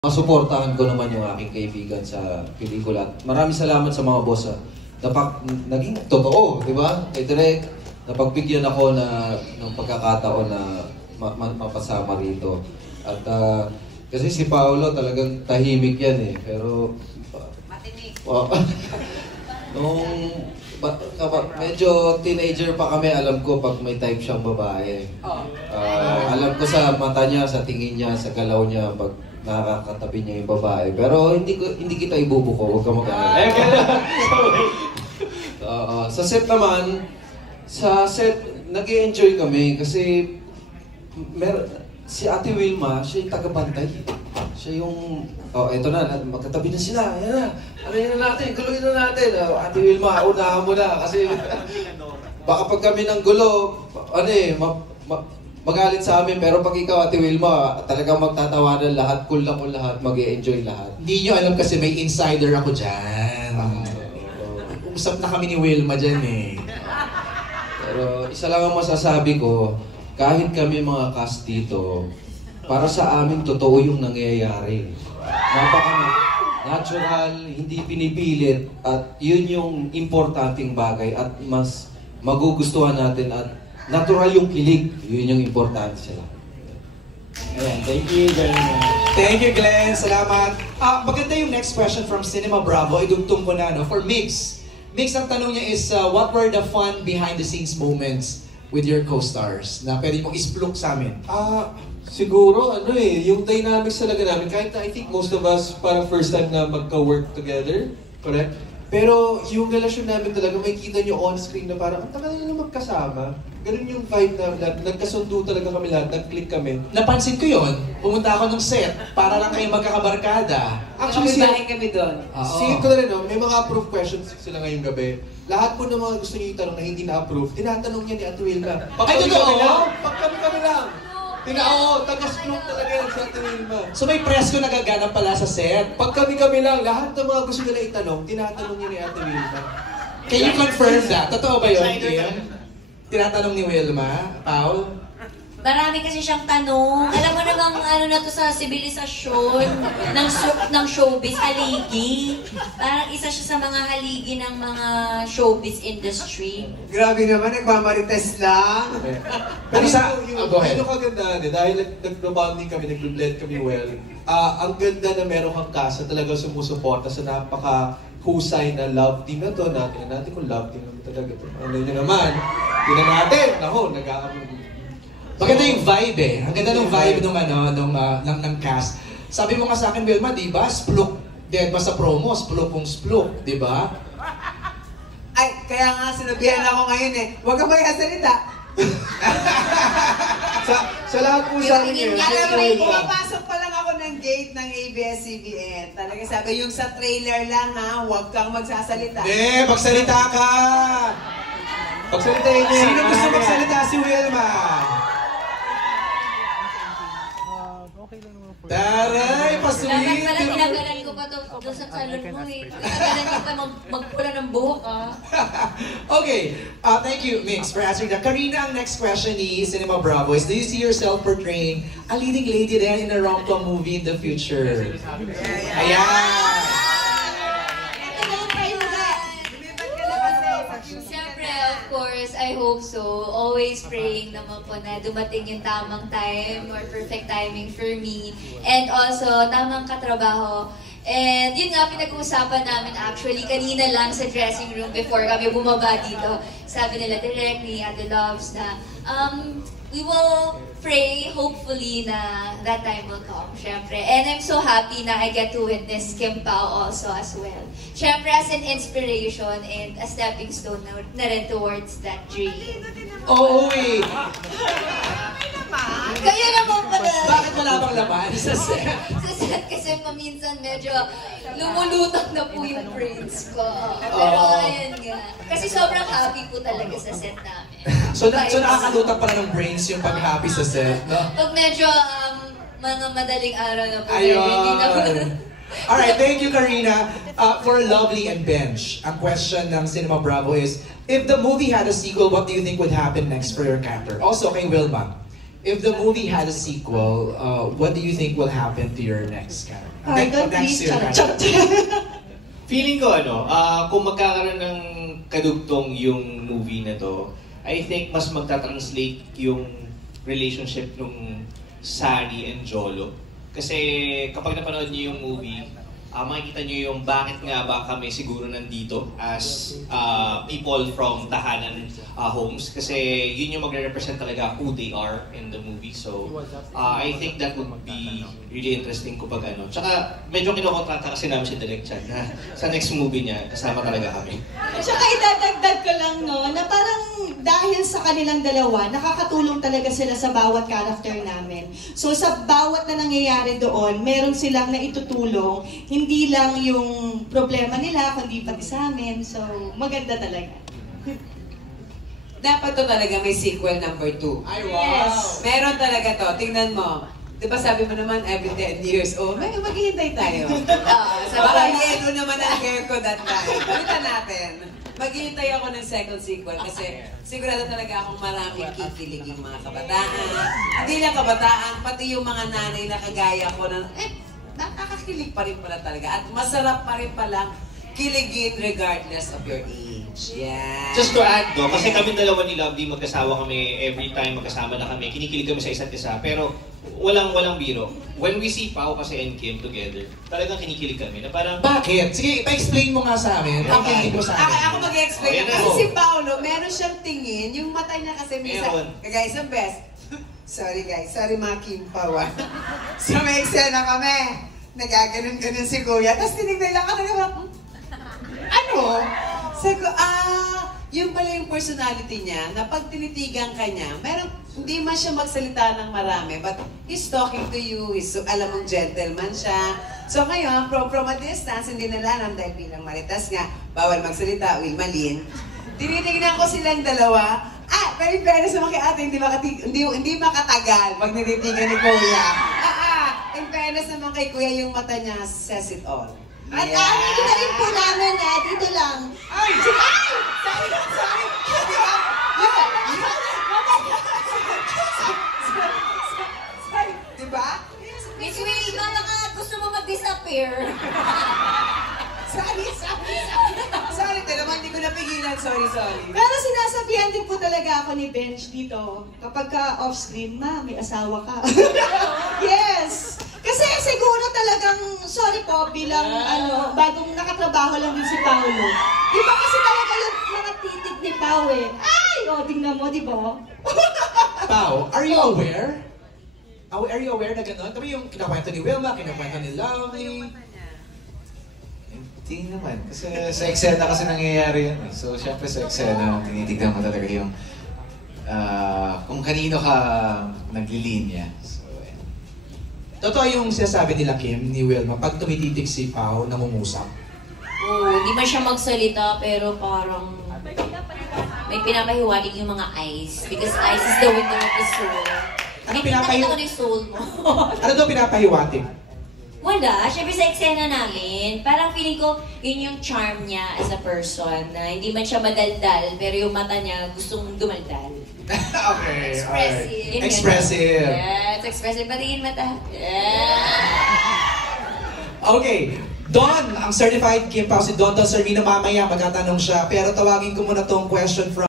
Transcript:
Masuportahan ko naman yung aking kaibigan sa pelikula. At maraming salamat sa mga boss. Naging totoo, di ba? Kay Direk, napagbigyan ako ng pagkakataon na mapasama rito. At kasi si Paolo talagang tahimik yan eh. Pero matinig. Medyo teenager pa kami, alam ko pag may type siyang babae. Alam ko sa mata niya, sa tingin niya, sa galaw niya, pag nakakatabi niya yung babae. Pero hindi kita ibubuko, huwag ka mag-alala. Sa set nag-i-enjoy kami kasi si Ate Wilma, siya yung taga-bantay. Siya yung, eto na, magkatabi na sila, yan na. Ano na natin, guluhin na natin. Ate Wilma, unahan mo na kasi baka pag kami ng gulo, magalit sa amin, pero pag ikaw, Ate Wilma, talagang magtatawanan lahat, cool na cool lahat, mag-i-enjoy lahat. Hindi nyo alam kasi may insider ako dyan. Usap na kami ni Wilma dyan eh. Pero isa lang ang masasabi ko, kahit kami mga cast dito, para sa amin totoo yung nangyayari. Napaka-natural, hindi pinipilit, at yun yung importanteng bagay at mas magugustuhan natin at natural yung kilig. Yun yung importante sila. Ayan, thank you very much. Thank you, Glenn. Salamat. Maganda yung next question from Cinema Bravo. Idugtong ko na, no? For Mix. Mix, ang tanong niya is, what were the fun behind-the-scenes moments with your co-stars na pwede mong isplok sa amin? Siguro, yung dynamics talaga namin, kahit I think most of us, parang first time na magka-work together, correct? Pero yung relasyon namin talaga, may kita nyo on-screen na parang, ang tagal na magkasama. Ganun yung vibe namin lahat. Nagkasundo talaga kami lahat, nag-click kami. Napansin ko yun. Pumunta ako ng set para lang kayo magkakabarkada. Actually, bahay kami doon. Sige ko na rin, may mga approved questions sila ngayong gabi. Lahat po ng mga gusto niyo itanong na hindi na-approve, tinatanong niya ni Ate Wilma. Ay, totoo? Pag kami lang. Taga-stroke talaga yan sa Ate Wilma. So may presko nagaganap pala sa set. Pag kami lang, lahat ng mga gusto nila itanong, tinatanong niya ni Ate Wilma. Can you confirm that? Totoo ba yun, Kim? Tinatanong ni Wilma, Paul? Marami kasi siyang tanong. Alam mo namang ano na to sa sibilisasyon ng showbiz, haligi. Parang isa siya sa mga haligi ng mga showbiz industry. Grabe naman, nagmamarites lang. Pero go ahead. yung kagandahan dahil nag-bonding kami, nag-blend kami well, ang ganda na meron kang kasa talaga sumusuporta sa napaka-husay na love team na to. Natin kung love team naman talaga to. Ano nyo naman? Tingnan natin. Maganda yung vibe eh. Ang ganda ng vibe ng cast. Sabi mo nga sa akin, Wilma, di ba? Splok. Di ba sa promo? Splok kung splok. Di ba? Ay, kaya nga sinabihan ako ngayon eh. Huwag ka magkasalita. sa lahat po sa amin yun. Alam mo, pumapasok pa lang ako ng gate ng ABS-CBN. Talaga sabi, yung sa trailer lang ha, huwag kang magsasalita. Magsalita ka! Pagsalitain niya. Sino gusto magsalita? Si Wilma. Taray, pasweet! Dapat pala tinagalan ko pa doon sa salon mo eh. Tinagalan ko pa magpula ng buhok Okay, thank you, Mix, for answering that. Karina, ang next question ni Cinema Bravo is, do you see yourself portraying a leading lady then in a rom-com movie in the future? Ayan! Of course, I hope so. Always praying naman po na dumating yung tamang time or perfect timing for me. And also, tamang katrabaho. And yun nga, pinag-uusapan namin actually kanina lang sa dressing room before kami bumaba dito. Sabi nila direct ni Ate Loves na we will pray hopefully na that time will come, syempre. And I'm so happy na I get to witness Kim Pao also as well. Syempre as an inspiration and a stepping stone na rin towards that dream. Oo eh! Kaya naman pala! Bakit wala bang laman sa set? Sa set kasi paminsan medyo lumulutang na po yung brains ko. Pero ayun nga. Kasi sobrang happy po talaga sa set namin. So nakakalutak pala ng brains yung pag-happy sa set, no? Pag medyo mga madaling araw na po, Ayun. hindi na po. Alright, thank you, Karina. For Lovely and Bench, ang question ng Cinema Bravo is, if the movie had a sequel, what do you think would happen next for your character? Also kay Wilma. if the movie had a sequel, what do you think will happen to your next character? Pardon, Next please. year, Charot. Feeling ko kung magkakaroon ng kadugtong yung movie na to, I think mas magta-translate yung relationship nung Sari and Jolo. Kasi kapag napanood niyo yung movie, makikita niyo yung bakit nga ba kami siguro nandito as people from tahanan homes. Kasi yun yung magre-represent talaga who they are in the movie. So, I think that would be really interesting kapag ano. Tsaka, medyo kinokontrata kasi namin si Direk Chan na sa next movie niya, kasama talaga kami. Tsaka idadagdag ko lang, no, na parang dahil sa kanilang dalawa, nakakatulong talaga sila sa bawat character namin. So sa bawat na nangyayari doon, meron silang naitutulong, hindi lang yung problema nila, kundi pati sa amin. So maganda talaga. Dapat to talaga may sequel number 2. Ay, wow! Meron talaga to. Tingnan mo. Di ba sabi mo naman every 10 years, maghihintay tayo. Baka yelo naman ang hair ko that time. Palitan natin. Maghihintay ako ng second sequel kasi sigurado talaga akong maraming kikiliging mga kabataan. Hindi lang kabataan, pati yung mga nanay na kagaya ko na, nakakakilig pa rin pala talaga. At masarap pa rin palang kiligin regardless of your age. Yeah. Just to add, kasi kami dalawa ni Lovely, magkasawa kami every time magkasama na kami, kinikilig kami sa isa't isa, pero walang biro. When we see Pao kasi and Kim together, talagang kinikilig kami na parang... Bakit? Sige, pa-explain mo nga sa amin. Pakinig mo sa amin. Ako mag-explain. Oh, yan Kasi na. si Paolo, meron siyang tingin, yung mata niya kasi minsan, Meron. kagaya sa best. Sorry guys, sorry mga Kim Pao. So may eksena kami. Nagaganon-ganon si Kuya. Tapos tinignan lang ako na ano? Sabi ko, yun pala yung personality niya, na pag tinitigan ka niya, hindi man siya magsalita ng marami, but he's talking to you, alam mong gentleman siya. So ngayon, from a distance, hindi nalalam dahil bilang maritas nga, bawal magsalita, Wilmalin. Tinitignan ko silang dalawa, pero yung fairness naman kay ate, hindi makatagal pag nititigan ni Kuya. In fairness naman kay Kuya, yung mata niya says it all. At dito na rin po namin, dito lang. Ay! Sorry! Diba? Miss Wilma, baka gusto mo mag-disappear. Sorry, naman, hindi ko napigilan. Sorry. Pero sinasabihan din po talaga ako ni Benj dito, kapag ka off-screen, ma, may asawa ka. Yes! Kasi siguro talagang, sorry po, bilang bagong nakatrabaho lang din si Paolo. Di ba kasi talaga yung mga titig ni Pao eh. Ay! O, tingnan mo, di ba? Pao, are you aware? Are you aware na gano'n? Kami yung kinakwento ni Wilma, kinakwento ni Lovely. Hindi naman. Kasi sa eksena kasi nangyayari yun. So, syempre sa eksena, tinitignan mo talaga yung kung kanino ka naglilinya. So, yan. Totoo yung sinasabi nila Kim, ni Wilma, pag tumititig si Pao, namumusap. Oo, hindi man siya magsalita, pero parang may pinapahiwatig yung mga eyes. Because eyes is the window of the soul. Ano Nakita ko na yung soul mo. Ano daw pinapahiwatig? Wala, syempre sa eksena namin, parang feeling ko yun yung charm niya as a person, na hindi man siya madaldal, pero yung mata niya gustong dumaldal. Okay, Expressive. alright. Yun, Expressive. Yes, expressive. Patingin mata. Yeah. Okay, Don, ang certified Kim Pao, si Don Sarmina mamaya magtatanong siya, pero tawagin ko muna tong question from